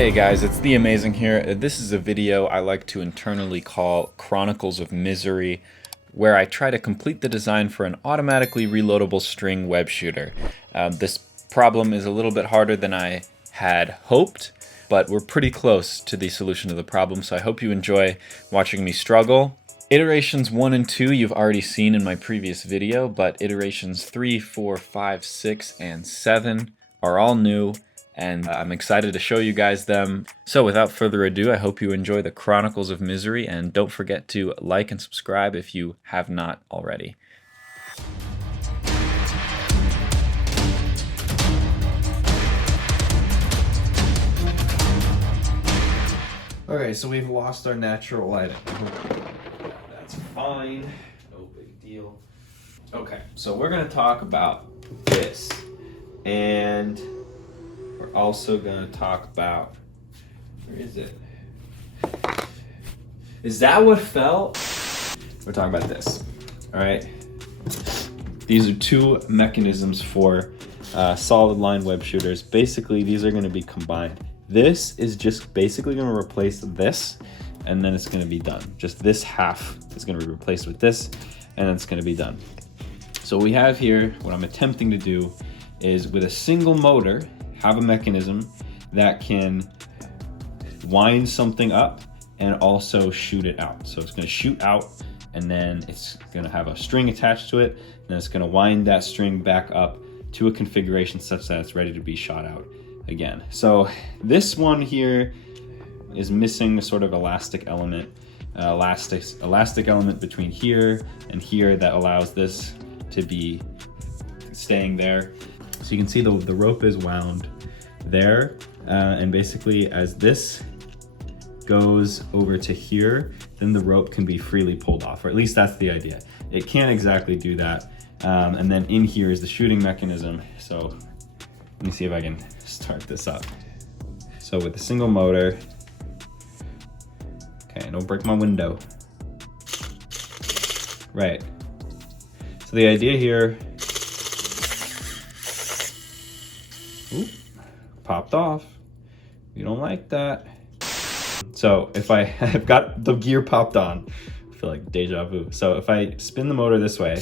Hey guys, it's The Amazing here. This is a video I like to internally call Chronicles of Misery, where I try to complete the design for an automatically reloadable string web shooter. This problem is a little bit harder than I had hoped, but we're pretty close to the solution to the problem, so I hope you enjoy watching me struggle. Iterations 1 and 2 you've already seen in my previous video, but iterations 3, 4, 5, 6, and 7 are all new, and I'm excited to show you guys them. So without further ado, I hope you enjoy the Chronicles of Misery, and don't forget to like and subscribe if you have not already. Okay, so we've lost our natural lighting. That's fine, no big deal. Okay, so we're gonna talk about this, and we're also gonna talk about, where is it? Is that what fell? We're talking about this, all right? These are two mechanisms for solid line web shooters. Basically, these are gonna be combined. This is just basically gonna replace this, and then it's gonna be done. Just this half is gonna be replaced with this, and then it's gonna be done. So we have here, what I'm attempting to do is with a single motor, have a mechanism that can wind something up and also shoot it out. So it's gonna shoot out, and then it's gonna have a string attached to it, and then it's gonna wind that string back up to a configuration such that it's ready to be shot out again. So this one here is missing a sort of elastic element, elastic element between here and here that allows this to be staying there. So you can see the rope is wound there, and basically as this goes over to here, then the rope can be freely pulled off, or at least that's the idea. It can't exactly do that. And then in here is the shooting mechanism. So let me see if I can start this up. So with a single motor, okay, don't break my window. Right. So the idea here, ooh, popped off. You don't like that. So if I have got the gear popped on, I feel like deja vu. So if I spin the motor this way,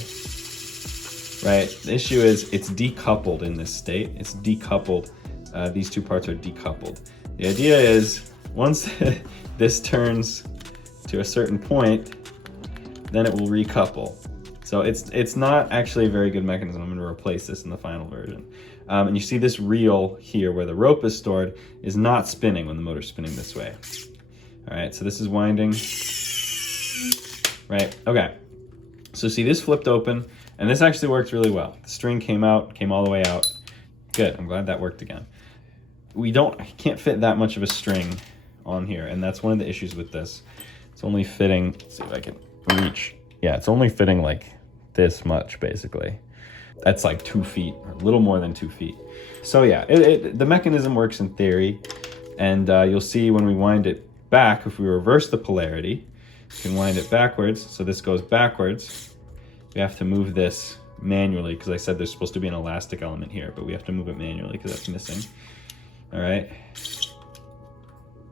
right, the issue is it's decoupled in this state. It's decoupled. These two parts are decoupled. The idea is once this turns to a certain point, then it will recouple. So it's not actually a very good mechanism. I'm going to replace this in the final version. And you see this reel here where the rope is stored is not spinning when the motor's spinning this way. All right, so this is winding. Right, okay. So see, this flipped open, and this actually worked really well. The string came out, came all the way out. Good, I'm glad that worked again. I can't fit that much of a string on here, and that's one of the issues with this. It's only fitting, let's see if I can reach. Yeah, it's only fitting like this much, basically. That's like 2 feet, or a little more than 2 feet. So yeah, the mechanism works in theory, and you'll see when we wind it back, if we reverse the polarity, we can wind it backwards, so this goes backwards. We have to move this manually, because I said there's supposed to be an elastic element here, but we have to move it manually because that's missing. All right.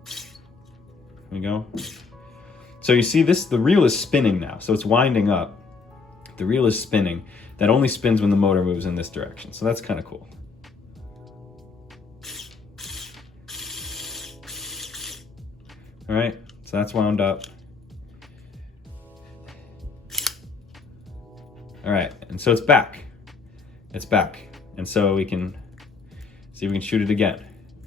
Here we go. So you see this, the reel is spinning now, so it's winding up. The reel is spinning. That only spins when the motor moves in this direction, so that's kind of cool. All right, so that's wound up. All right, and so it's back. It's back. And so we can see if we can shoot it again.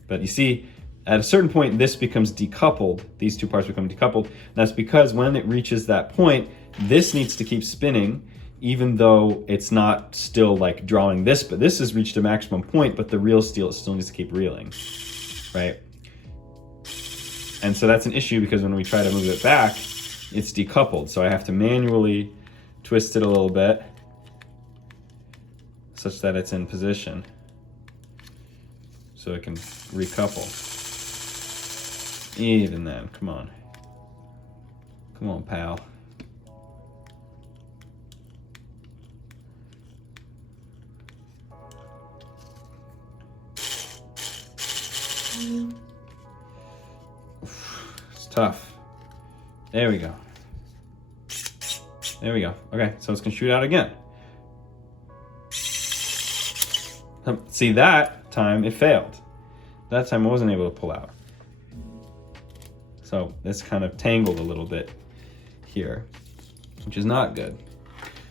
But you see, at a certain point, this becomes decoupled. These two parts become decoupled. That's because when it reaches that point, this needs to keep spinning, even though it's not still like drawing this, but this has reached a maximum point, but the reel still needs to keep reeling, right? And so that's an issue because when we try to move it back, it's decoupled. So I have to manually twist it a little bit such that it's in position so it can recouple. Even then, come on. Come on, pal. tough. There we go. There we go. Okay, so it's gonna shoot out again. See, that time it failed. That time I wasn't able to pull out. So this kind of tangled a little bit here, which is not good.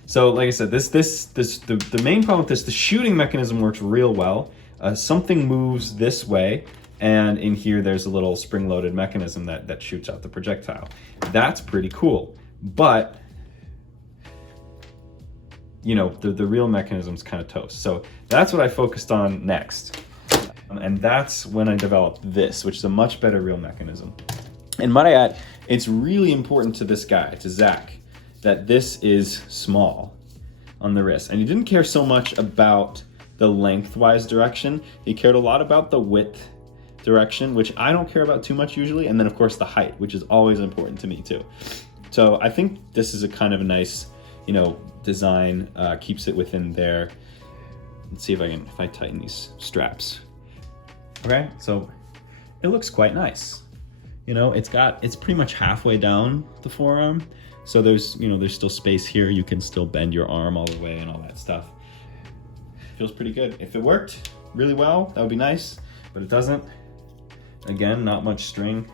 So like I said, the main problem with this, the shooting mechanism works real well. Something moves this way, and in here there's a little spring-loaded mechanism that shoots out the projectile. That's pretty cool, but you know, the real mechanism's kind of toast. So that's what I focused on next. And that's when I developed this, which is a much better real mechanism. And might I add, it's really important to this guy, to Zach, that this is small on the wrist. And he didn't care so much about the lengthwise direction. He cared a lot about the width direction, which I don't care about too much usually. And then of course the height, which is always important to me too. So I think this is a kind of a nice, you know, design, keeps it within there. Let's see if I tighten these straps. Okay, so it looks quite nice. You know, it's pretty much halfway down the forearm. So there's still space here. You can still bend your arm all the way and all that stuff. Feels pretty good. If it worked really well, that would be nice, but it doesn't. Again, not much string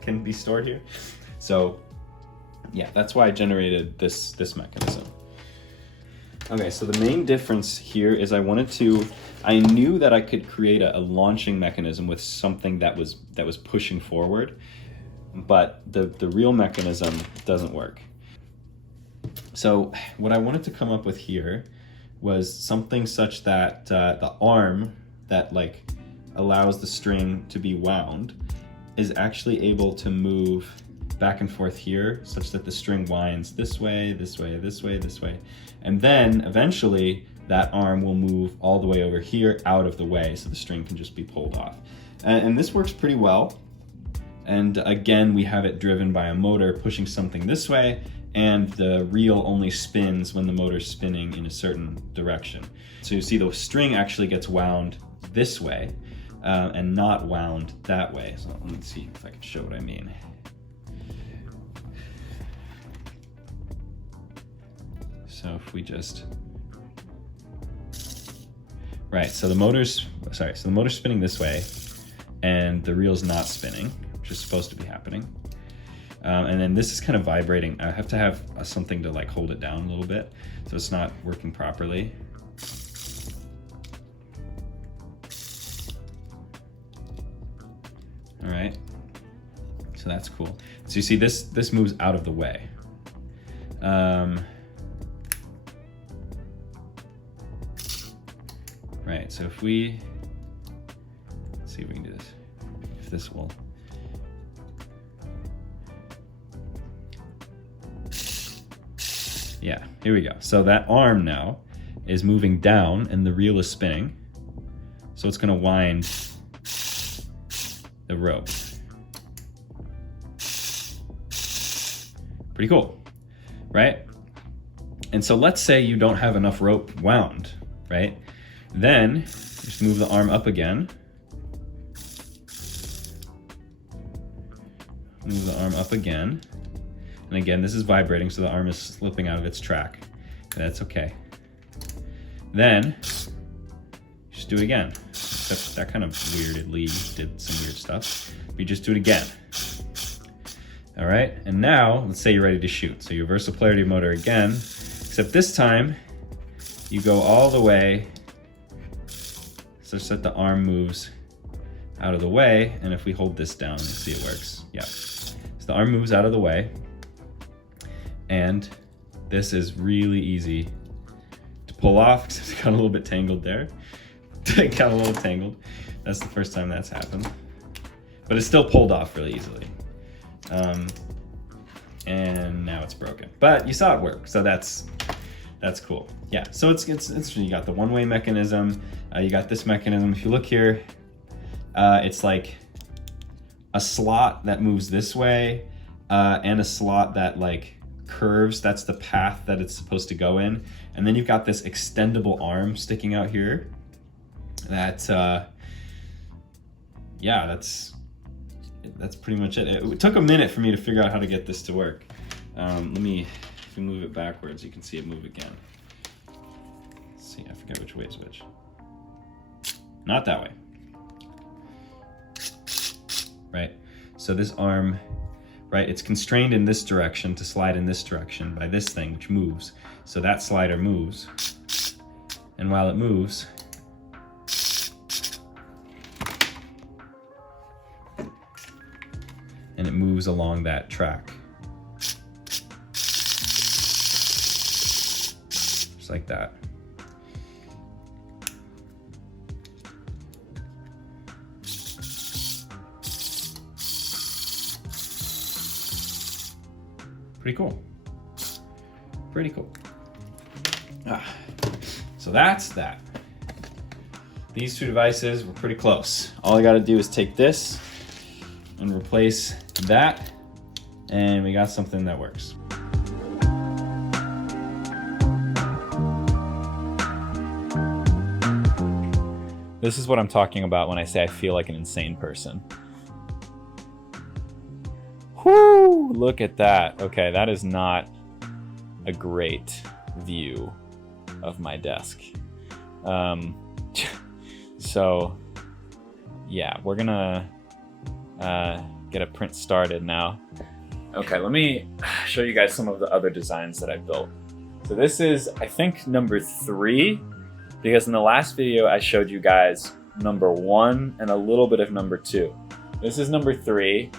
can be stored here. So yeah, that's why I generated this mechanism. Okay, so the main difference here is I knew that I could create a launching mechanism with something that was pushing forward, but the real mechanism doesn't work. So what I wanted to come up with here was something such that the arm that like allows the string to be wound is actually able to move back and forth here such that the string winds this way, this way, this way, this way. And then eventually that arm will move all the way over here out of the way so the string can just be pulled off. And this works pretty well. And again, we have it driven by a motor pushing something this way, and the reel only spins when the motor's spinning in a certain direction. So you see the string actually gets wound this way and not wound that way. So let me see if I can show what I mean. So if we just, right, so the motor's spinning this way and the reel's not spinning, which is supposed to be happening. And then this is kind of vibrating. I have to have something to like hold it down a little bit so it's not working properly. All right, so that's cool. So you see this moves out of the way. Right, so if let's see if we can do this. If this will. Yeah, here we go. So that arm now is moving down and the reel is spinning. So it's gonna wind the rope. Pretty cool, right? And so let's say you don't have enough rope wound, right? Then just move the arm up again. Move the arm up again. And again, this is vibrating, so the arm is slipping out of its track. That's okay. Then just do it again. Except that kind of weirdly did some weird stuff. But you just do it again. All right, and now let's say you're ready to shoot. So you reverse the polarity motor again, except this time you go all the way such that the arm moves out of the way. And if we hold this down, let's see it works. Yeah, so the arm moves out of the way. And this is really easy to pull off because it got a little bit tangled there. It got a little tangled. That's the first time that's happened. But it's still pulled off really easily. And now it's broken. But you saw it work, so that's cool. Yeah, so it's you got the one-way mechanism, you got this mechanism. If you look here, it's like a slot that moves this way, and a slot that like curves. That's the path that it's supposed to go in. And then you've got this extendable arm sticking out here. That, yeah, that's pretty much it. It took a minute for me to figure out how to get this to work. If we move it backwards, you can see it move again. Let's see, I forget which way is which. Not that way. Right, so this arm, right, it's constrained in this direction to slide in this direction by this thing, which moves. So that slider moves, and while it moves, and it moves along that track. Just like that. Pretty cool. Pretty cool. So that's that. These two devices were pretty close. All I gotta do is take this and replace that, and we got something that works. This is what I'm talking about when I say I feel like an insane person. Whoo! Look at that. Okay, that is not a great view of my desk. So, yeah, we're gonna get a print started now. Okay, let me show you guys some of the other designs that I built. So this is, I think, number 3, because in the last video I showed you guys number 1 and a little bit of number 2. This is number 3.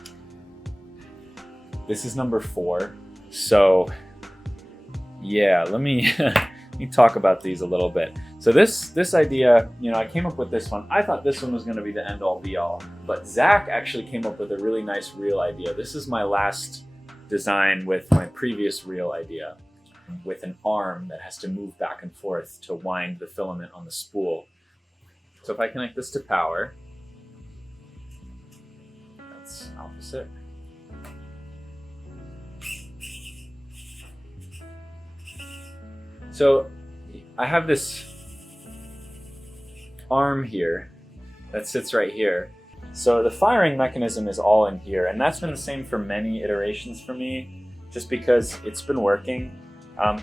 This is number 4. So yeah, let me talk about these a little bit. So this idea, you know, I came up with this one. I thought this one was gonna be the end all be all, but Zach actually came up with a really nice reel idea. This is my last design with my previous reel idea, with an arm that has to move back and forth to wind the filament on the spool. So if I connect this to power, that's opposite. So I have this arm here that sits right here. So the firing mechanism is all in here, and that's been the same for many iterations for me, just because it's been working.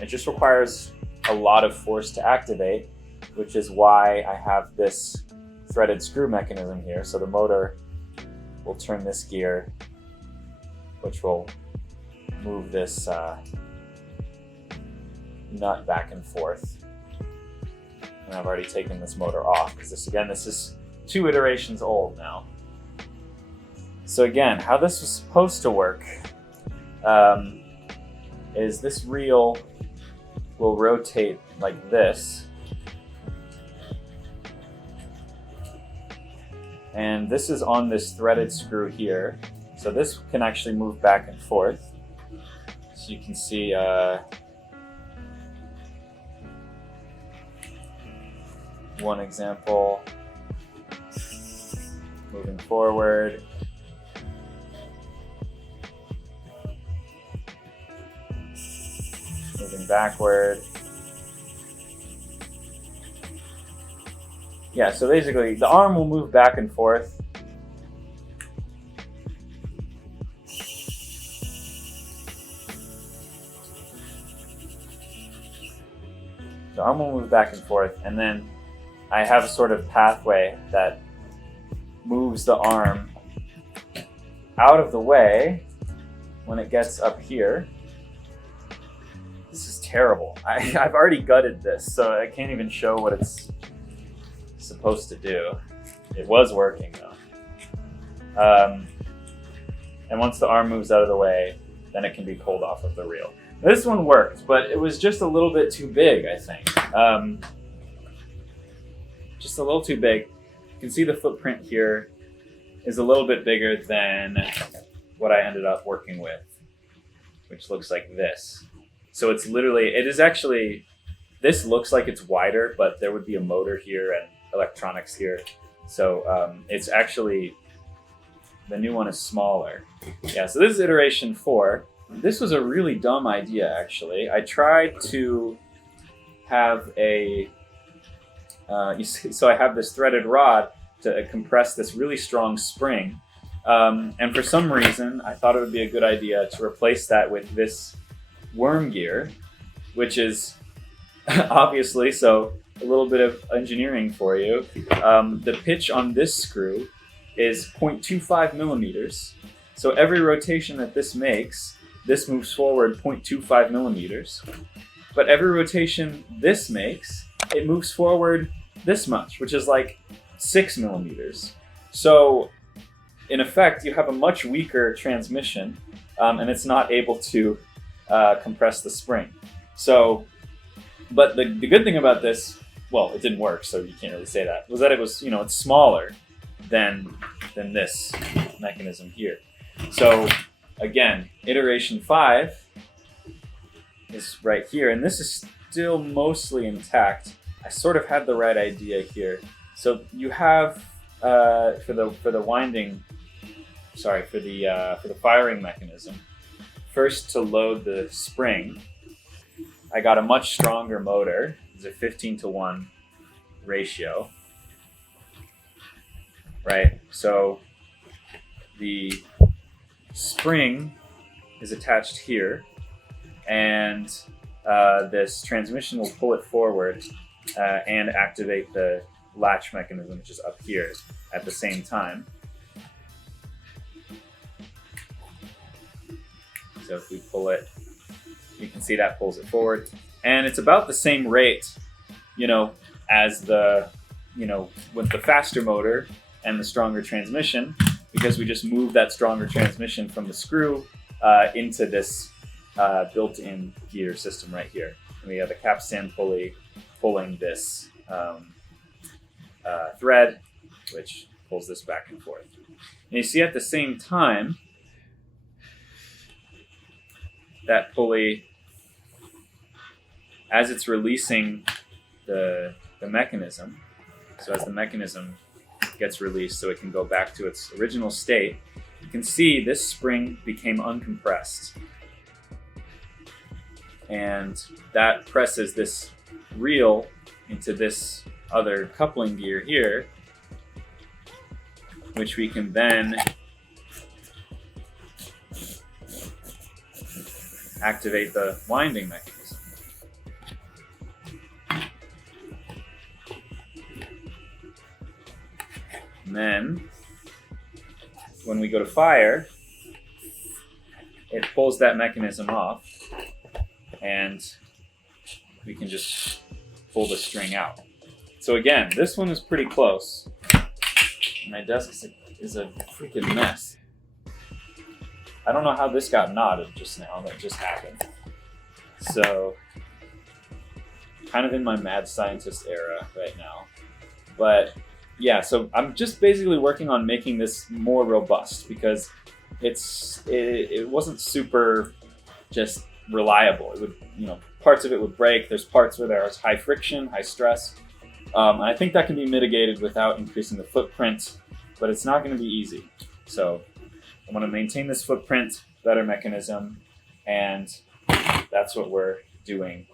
It just requires a lot of force to activate, which is why I have this threaded screw mechanism here. So the motor will turn this gear, which will move this nut back and forth. And I've already taken this motor off because this is 2 iterations old now. So again, how this was supposed to work is this reel will rotate like this, and this is on this threaded screw here. So this can actually move back and forth. So you can see one example, moving forward, moving backward. Yeah, so basically the arm will move back and forth. The arm will move back and forth, and then I have a sort of pathway that moves the arm out of the way when it gets up here. This is terrible. I've already gutted this, so I can't even show what it's supposed to do. It was working though. And once the arm moves out of the way, then it can be pulled off of the reel. This one worked, but it was just a little bit too big, I think. Just a little too big. You can see the footprint here is a little bit bigger than what I ended up working with, which looks like this. So it's literally, it is actually, this looks like it's wider, but there would be a motor here and electronics here. So it's actually, the new one is smaller. Yeah, so this is iteration 4. This was a really dumb idea, actually. I tried to have a, you see, so I have this threaded rod to compress this really strong spring And for some reason, I thought it would be a good idea to replace that with this worm gear, which is obviously, so a little bit of engineering for you. The pitch on this screw is 0.25 millimeters. So every rotation that this makes, this moves forward 0.25 millimeters. But every rotation this makes, it moves forward this much, which is like 6 millimeters. So in effect, you have a much weaker transmission, and it's not able to compress the spring. So, but the good thing about this, well, it didn't work, so you can't really say that, was that it was, it's smaller than this mechanism here. So again, iteration 5 is right here, and this is still mostly intact. I sort of had the right idea here. So you have for the firing mechanism, first to load the spring, I got a much stronger motor. It's a 15-to-1 ratio, right? So the spring is attached here, and this transmission will pull it forward and activate the latch mechanism, which is up here, at the same time. So if we pull it, you can see that pulls it forward. And it's about the same rate, as the, with the faster motor and the stronger transmission, because we just move that stronger transmission from the screw into this built-in gear system right here. And we have a capstan pulley pulling this thread, which pulls this back and forth. And you see at the same time, that pulley, as it's releasing the mechanism, so as the mechanism gets released so it can go back to its original state, you can see this spring became uncompressed. And that presses this reel into this other coupling gear here, which we can then activate the winding mechanism. And then, when we go to fire, it pulls that mechanism off, and we can just pull the string out. So again, this one is pretty close. My desk is a freaking mess. I don't know how this got knotted just now. That just happened. So, kind of in my mad scientist era right now. But yeah, so I'm just basically working on making this more robust because it wasn't super just reliable. It would, parts of it would break. There's parts where there's high friction, high stress. And I think that can be mitigated without increasing the footprint, but it's not going to be easy. So I want to maintain this footprint, better mechanism, and that's what we're doing.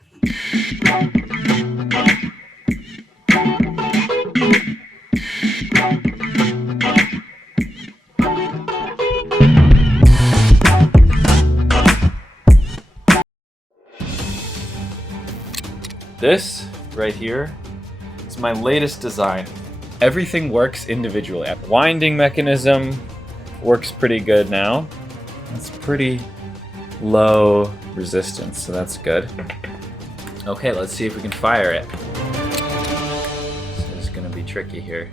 This right here is my latest design. Everything works individually. The winding mechanism works pretty good now. It's pretty low resistance, so that's good. Okay, let's see if we can fire it. This is gonna be tricky here.